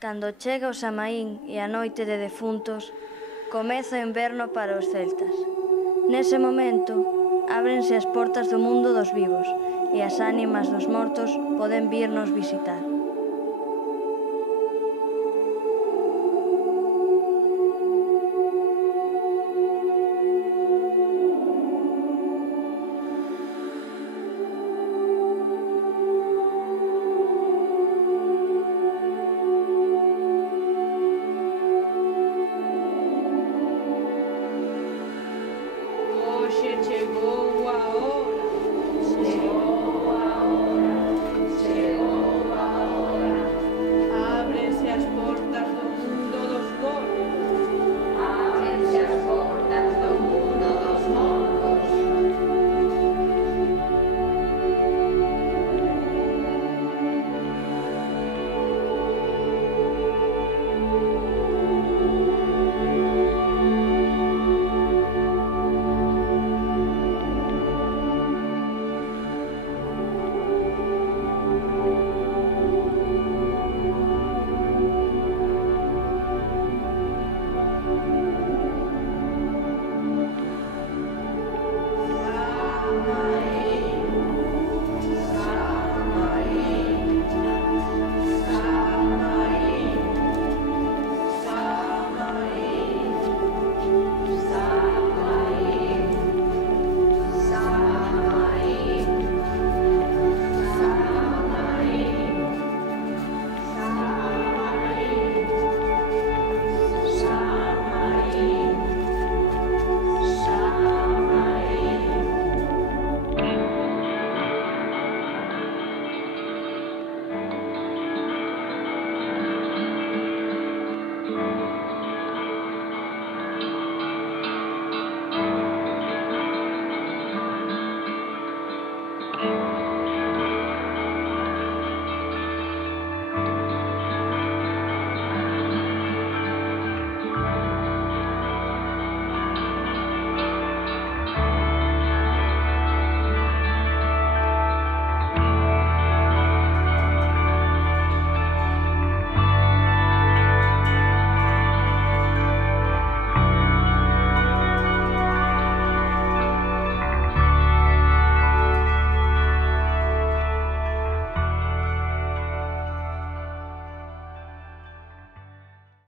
Cando chega o Samaín e a noite de defuntos, comeza o inverno para os celtas. Nese momento, ábrense as portas do mundo dos vivos e as ánimas dos mortos poden virnos visitar.